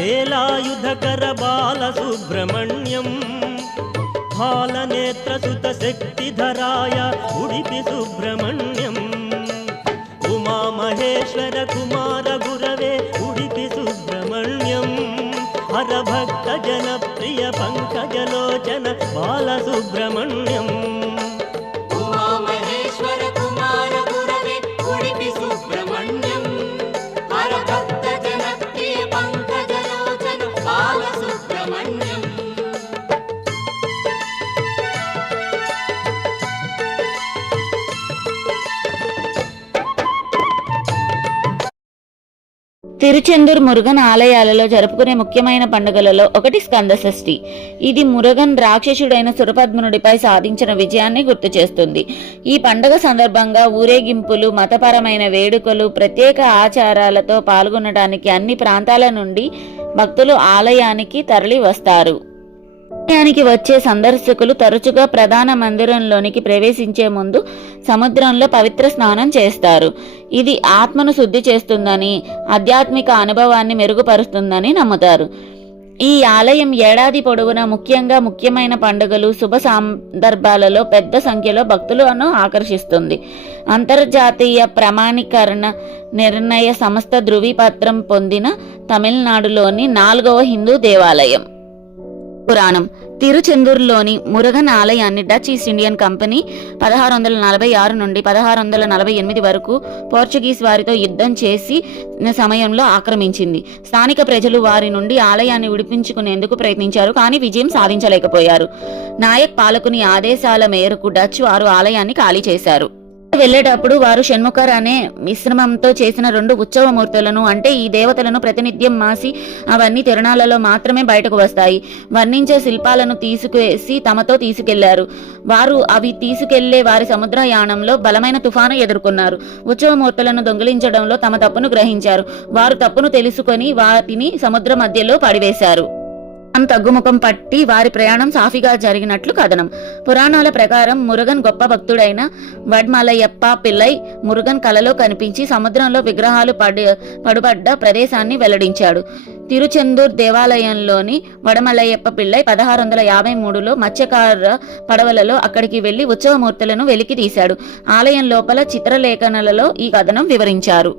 వేలాయుధకర బాలసుబ్రహ్మణ్యం బాలనేత్రసుత శక్తిధరాయ ఉడిపి సుబ్రహ్మణ్యం ఉమామహేశ్వర కుమార గురవే ఉడిపి సుబ్రహ్మణ్యం హరభక్త జనప్రియ పంకజలోచన బాలసుబ్రహ్మణ్యం ఉమామహేశ్వర కుమార గురవే ఉడిపి సుబ్రహ్మణ్యం హరభక్త జనప్రియ పంకజలోచన బాలసుబ్రహ్మణ్యం. తిరుచెందూర్ మురుగన్ ఆలయాలలో జరుపుకునే ముఖ్యమైన పండుగలలో ఒకటి స్కంద షష్ఠి. ఇది మురుగన్ రాక్షసుడైన సురపద్మనుడిపై సాధించిన విజయాన్ని గుర్తు చేస్తుంది. ఈ పండుగ సందర్భంగా ఊరేగింపులు, మతపరమైన వేడుకలు, ప్రత్యేక ఆచారాలతో పాల్గొనడానికి అన్ని ప్రాంతాల నుండి భక్తులు ఆలయానికి తరలి వస్తారు. ఆలయానికి వచ్చే సందర్శకులు తరచుగా ప్రధాన మందిరంలోనికి ప్రవేశించే ముందు సముద్రంలో పవిత్ర స్నానం చేస్తారు. ఇది ఆత్మను శుద్ధి చేస్తుందని, ఆధ్యాత్మిక అనుభవాన్ని మెరుగుపరుస్తుందని నమ్ముతారు. ఈ ఆలయం ఏడాది పొడవునా ముఖ్యమైన పండుగలు, శుభ సందర్భాలలో పెద్ద సంఖ్యలో భక్తులను ఆకర్షిస్తుంది. అంతర్జాతీయ ప్రమాణీకరణ నిర్ణయ సంస్థ ధృవీపత్రం పొందిన తమిళనాడులోని 4వ హిందూ దేవాలయం. పురాణం. తిరుచెందూరులోని మురుగన్ ఆలయాన్ని డచ్ ఈస్ట్ ఇండియన్ కంపెనీ 1646 నుండి 1648 వరకు పోర్చుగీస్ వారితో యుద్ధం చేసి సమయంలో ఆక్రమించింది. స్థానిక ప్రజలు వారి నుండి ఆలయాన్ని విడిపించుకునేందుకు ప్రయత్నించారు, కానీ విజయం సాధించలేకపోయారు. నాయక్ పాలకుని ఆదేశాల మేరకు డచ్ వారు ఆలయాన్ని ఖాళీ చేశారు. వెళ్లేటప్పుడు వారు షణ్ముఖర్ అనే మిశ్రమంతో చేసిన 2 ఉత్సవ మూర్తులను, అంటే ఈ దేవతలను ప్రతినిత్యం మాసి అవన్నీ తిరునాళ్లలో మాత్రమే బయటకు వస్తాయి, వర్ణించే శిల్పాలను తీసుకువేసి తమతో తీసుకెళ్లారు. వారు అవి తీసుకెళ్లే వారి సముద్రయానంలో బలమైన తుఫాను ఎదుర్కొన్నారు. ఉత్సవ మూర్తులను దొంగిలించడంలో తమ తప్పును గ్రహించారు. వారు తప్పును తెలుసుకొని వాటిని సముద్ర మధ్యలో పడివేశారు. తగ్గుముఖం పట్టి వారి ప్రయాణం సాఫీగా జరిగినట్లు కథనం. పురాణాల ప్రకారం మురుగన్ గొప్ప భక్తుడైన వడ్మలయప్ప పిల్లై మురుగన్ కలలో కనిపించి సముద్రంలో విగ్రహాలు పడుబడ్డ ప్రదేశాన్ని వెల్లడించాడు. తిరుచెందూర్ దేవాలయంలోని వడమలయప్ప పిల్లై 1653లో మత్స్యకార పడవలలో అక్కడికి వెళ్లి ఉత్సవమూర్తులను వెలికి తీశాడు. ఆలయం లోపల చిత్రలేఖనాలలో ఈ కథనం వివరించారు.